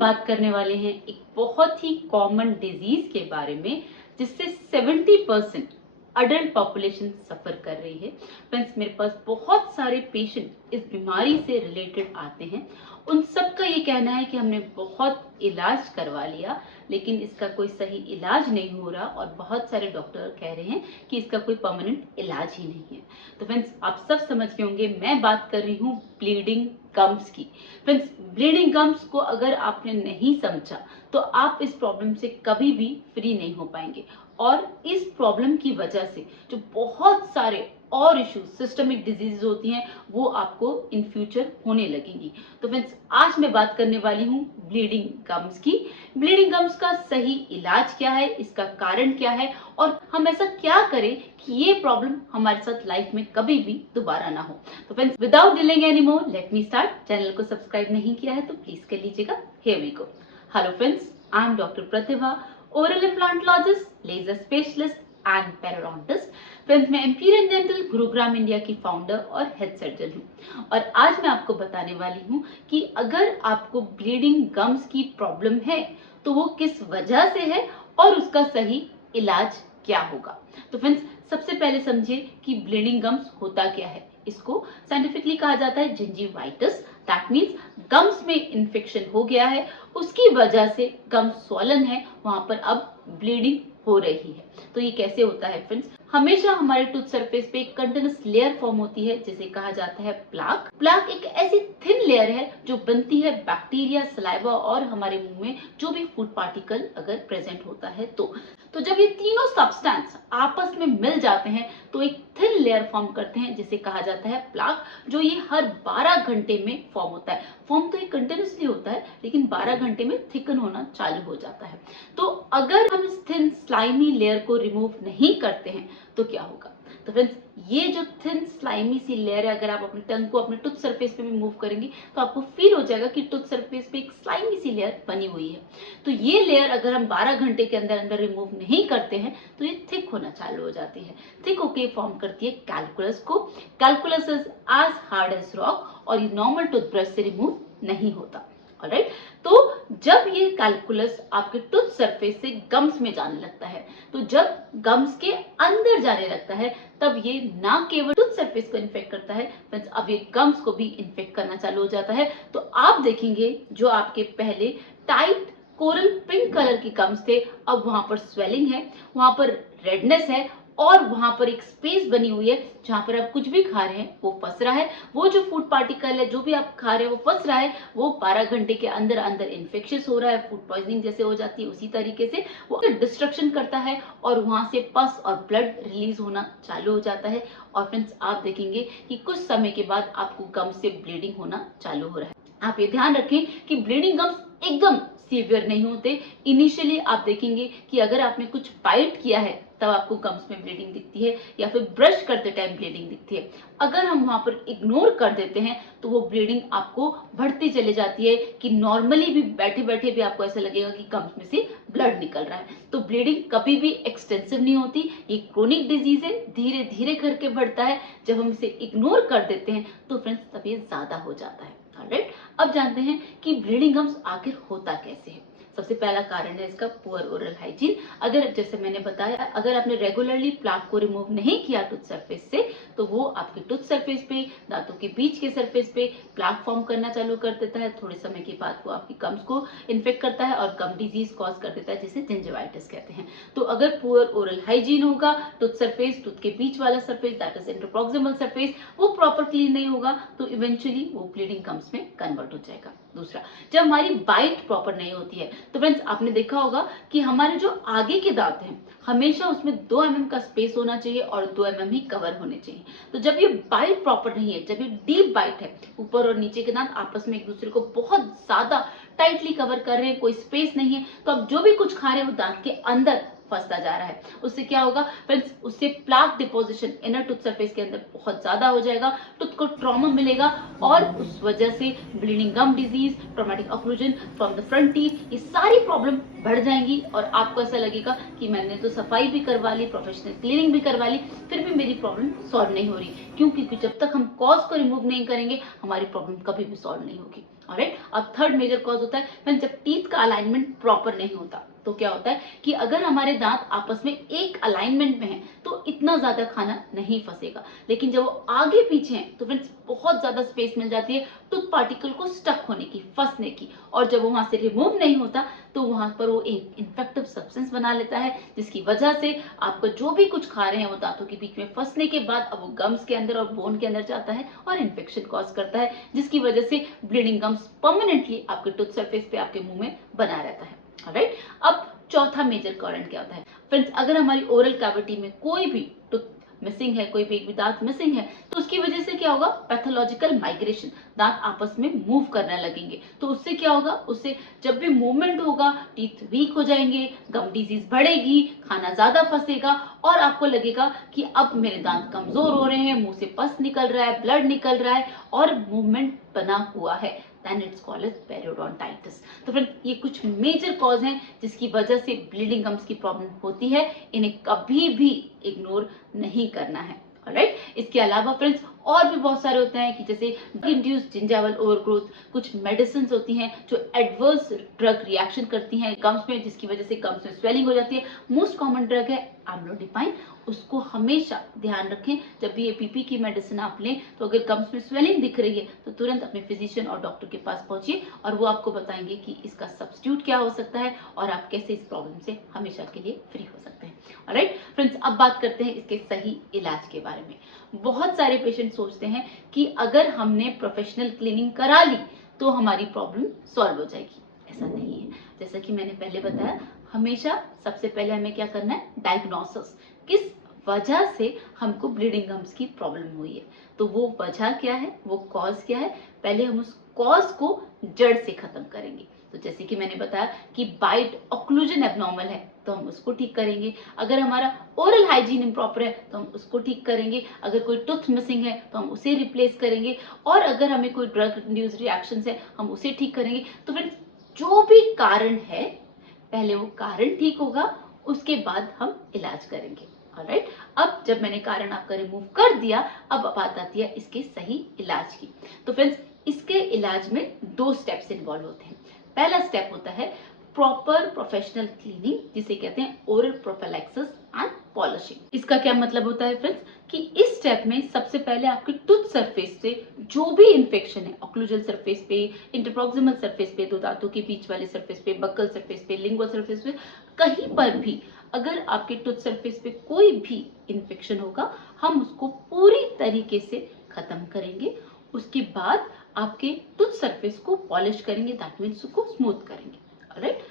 बात करने वाले हैं एक बहुत ही कॉमन डिजीज के बारे में जिससे 70% अडल्ट पॉपुलेशन सफर कर रही है। फ्रेंड्स, मेरे पास बहुत सारे पेशेंट इस बीमारी से रिलेटेड आते हैं। उन सब का ये कहना है कि हमने बहुत इलाज करवा लिया लेकिन इसका कोई सही इलाज नहीं हो रहा और बहुत सारे डॉक्टर कह रहे हैं कि इसका कोई परमानेंट इलाज ही नहीं है। तो फ्रेंड्स, आप सब समझ गए होंगे मैं बात कर रही हूँ ब्लीडिंग गम्स की। फ्रेंड्स, ब्लीडिंग गम्स को अगर आपने नहीं समझा तो आप इस प्रॉब्लम से कभी भी फ्री नहीं हो पाएंगे और इस प्रॉब्लम की वजह से जो बहुत सारे और इश्यूज सिस्टमिक डिजीज होती हैं वो आपको इन फ्यूचर होने लगेंगी। तो फ्रेंड्स, आज मैं बात करने वाली हूँ ब्लीडिंग गम्स की। ब्लीडिंग गम्स का सही इलाज क्या है, इसका कारण क्या है और हम ऐसा क्या करें कि ये प्रॉब्लम हमारे साथ लाइफ में कभी भी दोबारा ना हो। तो friends, without delaying any more, let me start. Channel को सब्सक्राइब नहीं किया है तो प्लीज कर लीजिएगा। Here we go. Hello friends, I am doctor Pratibha, oral implantologist, laser specialist and periodontist. Friends, मैं एम्पीरियल डेंटल गुरुग्राम इंडिया की फाउंडर और हेड सर्जन हूँ और आज मैं आपको बताने वाली हूँ कि अगर आपको ब्लीडिंग गम्स की प्रॉब्लम है तो वो किस वजह से है और उसका सही इलाज क्या होगा। तो फ्रेंड्स, सबसे पहले समझिए कि ब्लीडिंग गम्स होता क्या है। इसको साइंटिफिकली कहा जाता है जिंजीवाइटिस। दैट मीन्स गम्स में इन्फेक्शन हो गया है, उसकी वजह से गम्स स्वॉलन है, वहां पर अब ब्लीडिंग हो रही है। तो ये कैसे होता है फ्रेंड्स, हमेशा हमारे टूथ सरफेस पे एक कंटिन्यूअस लेयर फॉर्म होती है जिसे कहा जाता है प्लाक। प्लाक एक ऐसी थिन लेयर है जो बनती है बैक्टीरिया, सलाइवा और हमारे मुंह में जो भी फूड पार्टिकल अगर प्रेजेंट होता है तो जब ये तीनों सब्सटेंस आपस में मिल जाते हैं तो एक थिन लेयर फॉर्म करते हैं जिसे कहा जाता है प्लाक, जो ये हर 12 घंटे में फॉर्म होता है। फॉर्म तो ये कंटिन्यूसली होता है लेकिन 12 घंटे में थिकन होना चालू हो जाता है। तो अगर हम इस थिन स्लाइमी लेयर को रिमूव नहीं करते हैं तो क्या होगा। तो फ्रेंड्स, ये जो थिन स्लाइमी सी लेयर है, अगर आप अपनी टंग को अपने टूथ सरफेस पे भी मूव करेंगे तो आपको फील हो जाएगा कि टूथ सरफेस पे एक स्लाइमी सी लेयर बनी हुई है। तो ये लेयर अगर हम 12 घंटे के अंदर अंदर रिमूव नहीं करते हैं तो ये थिक होना चालू हो जाती है। थिक होके फॉर्म करती है कैलकुलस को। Calculus is as hard as rock और ये नॉर्मल टूथब्रश से रिमूव नहीं होता। ऑलराइट, तो जब ये कैलकुलस आपके टूथ सरफेस से गम्स में जाने लगता है, तो जब गम्स के अंदर जाने लगता है तब ये ना केवल टूथ सरफेस को इन्फेक्ट करता है, अब ये गम्स को भी इन्फेक्ट करना चालू हो जाता है। तो आप देखेंगे जो आपके पहले टाइट कोरल पिंक कलर के गम्स थे, अब वहां पर स्वेलिंग है, वहां पर रेडनेस है और वहां पर एक स्पेस बनी हुई है जहां पर आप कुछ भी खा रहे हैं वो फंस रहा है। वो जो फूड पार्टिकल है, जो भी आप खा रहे हैं वो फंस रहा है, वो 12 घंटे के अंदर अंदर इन्फेक्शियस हो रहा है, फूड पॉइजनिंग जैसे हो जाती है उसी तरीके से वो डिस्ट्रक्शन करता है और वहां से पस और ब्लड रिलीज होना चालू हो जाता है। और फ्रेंड्स, आप देखेंगे कि कुछ समय के बाद आपको गम्स से ब्लीडिंग होना चालू हो रहा है। आप ये ध्यान रखें कि ब्लीडिंग गम्स एकदम सीवियर नहीं होते। इनिशियली आप देखेंगे कि अगर आपने कुछ बाइट किया है तब आपको गम्स में ब्लीडिंग दिखती है या फिर ब्रश करते टाइम ब्लीडिंग दिखती है। अगर हम वहां पर इग्नोर कर देते हैं तो वो ब्लीडिंग आपको बढ़ती चली जाती है कि नॉर्मली भी बैठे बैठे भी आपको ऐसा लगेगा कि गम्स में से ब्लड निकल रहा है। तो ब्लीडिंग कभी भी एक्सटेंसिव नहीं होती, ये क्रोनिक डिजीज है, धीरे धीरे करके बढ़ता है। जब हम इसे इग्नोर कर देते हैं तो फ्रेंड्स तब ये ज्यादा हो जाता है। ऑलराइट, अब जानते हैं कि ब्लीडिंग गम्स आखिर होता कैसे है। सबसे पहला कारण है इसका पुअर ओरल हाइजीन। अगर जैसे मैंने बताया, अगर आपने रेगुलरली प्लाक को रिमूव नहीं किया टूथ सरफेस से तो वो आपके टूथ सरफेस पे, दांतों के बीच के सरफेस पे प्लाक फॉर्म करना चालू कर देता है। थोड़े समय के बाद वो आपकी गम्स को इन्फेक्ट करता है और गम डिजीज कॉज कर देता है जिसे जिंजिवाइटिस कहते हैं। तो अगर पुअर ओरल हाइजीन होगा, टूथ सरफेस, टूथ के बीच वाला सरफेस दैट इज इंटरप्रॉक्सिमल सरफेस, वो प्रॉपर क्लीन नहीं होगा तो इवेंचुअली वो ब्लीडिंग गम्स में कन्वर्ट हो जाएगा। दूसरा, जब हमारी बाइट प्रॉपर नहीं होती है तो फ्रेंड्स आपने देखा होगा कि हमारे जो आगे के दांत हैं हमेशा उसमें 2 mm का स्पेस होना चाहिए और 2 mm ही कवर होने चाहिए। तो जब ये बाइट प्रॉपर नहीं है, जब ये डीप बाइट है, ऊपर और नीचे के दांत आपस में एक दूसरे को बहुत ज्यादा टाइटली कवर कर रहे हैं, कोई स्पेस नहीं है, तो आप जो भी कुछ खा रहे हैं वो दांत के अंदर फंसता जा रहा है। उससे क्या होगा फ्रेंड्स, उससे plaque deposition inner tooth surface के अंदर बहुत ज्यादा हो जाएगा, टूथ को ट्रॉमा मिलेगा और उस वजह से bleeding gum disease, traumatic occlusion from the front teeth, ये सारी प्रॉब्लम बढ़ जाएंगी और आपको ऐसा लगेगा कि मैंने तो सफाई भी करवा ली, प्रोफेशनल क्लीनिंग भी करवा ली, फिर भी मेरी प्रॉब्लम सॉल्व नहीं हो रही। क्यों? क्योंकि जब तक हम कॉज को रिमूव नहीं करेंगे हमारी प्रॉब्लम कभी भी सॉल्व नहीं होगी। ऑलराइट, अब थर्ड मेजर कॉज होता है जब टीथ का अलाइनमेंट प्रॉपर नहीं होता। तो क्या होता है कि अगर हमारे दांत आपस में एक अलाइनमेंट में है तो इतना ज्यादा खाना नहीं फंसेगा, लेकिन जब वो आगे पीछे हैं तो फ्रेंड्स बहुत ज्यादा स्पेस मिल जाती है टूथ पार्टिकल को स्टक होने की, फंसने की, और जब वो वहां से रिमूव नहीं होता तो वहां पर वो एक इन्फेक्टिव सब्सटेंस बना लेता है, जिसकी वजह से आपको जो भी कुछ खा रहे हैं वो दांतों के बीच में फंसने के बाद अब वो गम्स के अंदर और बोन के अंदर जाता है और इन्फेक्शन कॉज करता है, जिसकी वजह से ब्लीडिंग गम्स परमानेंटली आपके टूथ सरफेस पे, आपके मुंह में बना रहता है। ऑलराइट, अब चौथा मेजर कारण क्या होता है फ्रेंड्स, अगर हमारी ओरल कैविटी में कोई भी टूथ मिसिंग है, कोई भी एक भी दांत मिसिंग है, तो उसकी वजह से क्या होगा, पैथोलॉजिकल माइग्रेशन, दांत आपस में मूव करने लगेंगे। तो उससे क्या होगा, उससे जब भी मूवमेंट होगा टीथ वीक हो जाएंगे, गम डिजीज बढ़ेगी, खाना ज्यादा फंसेगा और आपको लगेगा कि अब मेरे दांत कमजोर हो रहे हैं, मुंह से पस निकल रहा है, ब्लड निकल रहा है और मूवमेंट बना हुआ है, then it's called as periodontitis। तो फ्रेंड्स ये कुछ मेजर कॉज हैं जिसकी वजह से ब्लीडिंग गम्स की प्रॉब्लम होती है, इन्हें कभी भी इग्नोर नहीं करना है। ऑलराइट, इसके अलावा फ्रेंड्स और भी बहुत सारे होते हैं कि जैसे इंड्यूस्ड जिंजावल ओवरग्रोथ, कुछ मेडिसिन होती हैं जो एडवर्स ड्रग रिएक्शन करती हैं गम्स में, जिसकी वजह से गम्स में स्वेलिंग हो जाती है। मोस्ट कॉमन ड्रग है एम्लोडिपाइन, उसको हमेशा ध्यान रखें जब भी ये पीपी की मेडिसिन आप लें तो अगर गम्स में स्वेलिंग दिख रही है तो तुरंत अपने फिजिशियन और डॉक्टर के पास पहुंचिए और वो आपको बताएंगे कि इसका सब्स्टिट्यूट क्या हो सकता है और आप कैसे इस प्रॉब्लम से हमेशा के लिए फ्री हो सकते हैं। ऑलराइट फ्रेंड्स, अब बात करते हैं इसके सही इलाज के बारे में। बहुत सारे पेशेंट सोचते हैं कि अगर हमने प्रोफेशनल क्लीनिंग करा ली तो हमारी प्रॉब्लम सॉल्व हो जाएगी। ऐसा नहीं है। जैसा कि मैंने पहले बताया, हमेशा सबसे पहले हमें क्या करना है, डायग्नोसिस, किस वजह से हमको ब्लीडिंग गम्स की प्रॉब्लम हुई है, तो वो वजह क्या है, वो कॉज क्या है, पहले हम उस कॉज को जड़ से खत्म करेंगे। तो जैसे कि मैंने बताया कि बाइट ऑक्लूजन एबनॉर्मल है तो हम उसको ठीक करेंगे, अगर हमारा ओरल हाइजीन इम्प्रॉपर है तो हम उसको ठीक करेंगे, अगर कोई टूथ मिसिंग है तो हम उसे रिप्लेस करेंगे, और अगर हमें कोई ड्रग इंड्यूस्ड रिएक्शंस है हम उसे ठीक करेंगे। तो फ्रेंड्स जो भी कारण है पहले वो कारण ठीक होगा, उसके बाद हम इलाज करेंगे। ऑलराइट, अब जब मैंने कारण आपका रिमूव कर दिया, अब बात आती है इसके सही इलाज की। तो फ्रेंड्स इसके इलाज में 2 स्टेप्स इन्वॉल्व होते हैं। पहला स्टेप होता है प्रॉपर प्रोफेशनल क्लीनिंग, जिसे कहते हैं ओरल प्रोफिलैक्सिस एंड पॉलिशिंग। इसका क्या मतलब होता है फ्रेंड्स, कि इस स्टेप में सबसे पहले आपके टूथ सरफेस से जो भी इन्फेक्शन है, ऑक्लूजल सरफेस पे, इंटरप्रॉक्सिमल सरफेस पे, दो दांतों के बीच वाले सरफेस पे, बक्कल सरफेस पे, लिंगुअल सरफेस पे, कहीं पर भी अगर आपके टूथ सरफेस पे कोई भी इन्फेक्शन होगा हम उसको पूरी तरीके से खत्म करेंगे। उसके बाद आपके टूथ सरफेस को पॉलिश करेंगे, दैट मीन्स उसको स्मूथ करेंगे। ऑलराइट,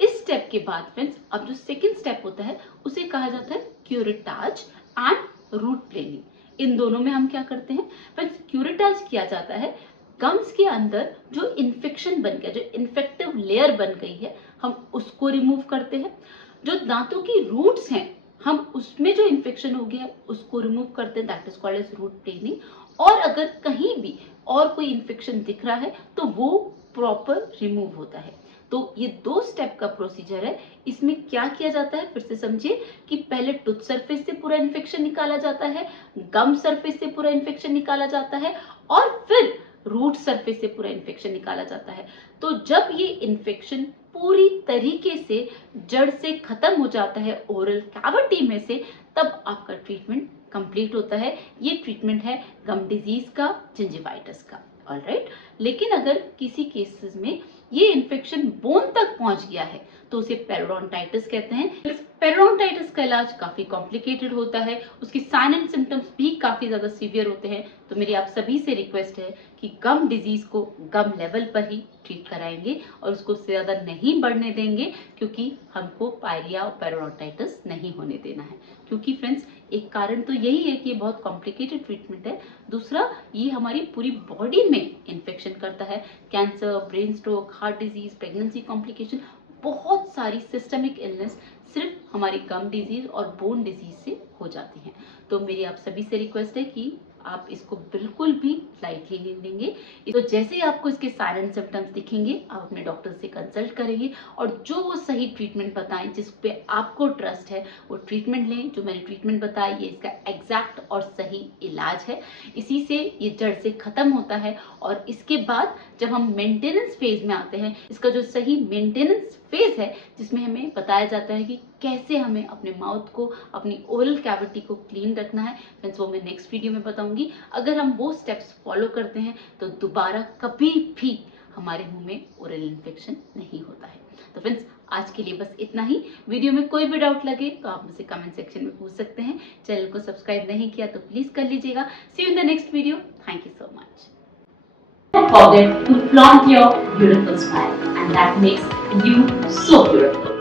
इस स्टेप के बाद फ्रेंड्स अब जो सेकंड स्टेप होता है उसे कहा जाता है क्यूरेटाज एंड रूट प्लेनिंग। इन दोनों में हम क्या करते हैं फ्रेंड्स, क्यूरेटाज किया जाता है गम्स के अंदर जो इन्फेक्शन बन गया, जो इन्फेक्टिव लेयर बन गई है हम उसको रिमूव करते हैं। जो दांतों की रूट्स हैं हम उसमें जो इन्फेक्शन हो गया है उसको रिमूव करते हैं, that is called as root planing. और अगर कहीं भी और कोई इन्फेक्शन दिख रहा है तो वो प्रॉपर रिमूव होता है। तो ये 2 स्टेप का प्रोसीजर है। इसमें क्या किया जाता है फिर से समझिए, कि पहले टूथ सरफेस से पूरा इन्फेक्शन निकाला जाता है, गम सरफेस से पूरा इन्फेक्शन निकाला जाता है और फिर रूट सरफेस से पूरा इन्फेक्शन निकाला जाता है। तो जब ये इन्फेक्शन पूरी तरीके से जड़ से खत्म हो जाता है ओरल कैविटी में से, तब आपका ट्रीटमेंट कंप्लीट होता है। ये ट्रीटमेंट है गम डिजीज का, जिंजिवाइटिस का। ऑलराइट, लेकिन अगर किसी केसेस में ये इन्फेक्शन बोन तक पहुंच गया है तो उसे पेरोडोंटाइटिस कहते हैं। पेरोडोंटाइटिस का इलाज काफी कॉम्प्लिकेटेड होता है, उसकी साइन एंड सिम्टम्स भी काफी ज्यादा सीवियर होते हैं। तो मेरी आप सभी से रिक्वेस्ट है कि गम डिजीज को गम लेवल पर ही ट्रीट कराएंगे और उसको उससे ज्यादा नहीं बढ़ने देंगे, क्योंकि हमको पायरिया और पेरोडोंटाइटिस नहीं होने देना है। क्योंकि फ्रेंड्स एक कारण तो यही है कि ये बहुत कॉम्प्लिकेटेड ट्रीटमेंट है, दूसरा ये हमारी पूरी बॉडी में इन्फेक्शन करता है। Cancer, brain stroke, heart disease, pregnancy complication, बहुत सारी सिस्टमिक इलनेस सिर्फ हमारी गम डिजीज और बोन डिजीज से हो जाती हैं। तो मेरी आप सभी से रिक्वेस्ट है कि आप इसको बिल्कुल भी लाइटली नहीं लेंगे। तो जैसे ही आपको इसके साइलेंट सिम्टम्स दिखेंगे, आप अपने डॉक्टर से कंसल्ट करेंगे और जो वो सही ट्रीटमेंट बताएं जिस पे आपको ट्रस्ट है वो ट्रीटमेंट लें। जो मैंने ट्रीटमेंट बताया ये इसका एग्जैक्ट और सही इलाज है। इसी से ये जड़ से खत्म होता है और इसके बाद जब हम मेंटेनेंस फेज में आते हैं, इसका जो सही मेंटेनेंस फेज है जिसमें हमें बताया जाता है कि कैसे हमें अपने माउथ को, अपनी ओरल कैविटी को क्लीन रखना है, फ्रेंड्स वो मैं नेक्स्ट वीडियो में बताऊंगी। अगर हम वो स्टेप्स फॉलो करते हैं तो दोबारा कभी भी हमारे मुंह में ओरल इन्फेक्शन नहीं होता है। तो फ्रेंड्स आज के लिए बस इतना ही। वीडियो में कोई भी डाउट लगे तो आप मुझसे कमेंट सेक्शन में पूछ सकते हैं। चैनल को सब्सक्राइब नहीं किया तो प्लीज कर लीजिएगा। See you in the next video. Thank you so much. Don't forget to flaunt your beautiful smile, and that makes you so beautiful.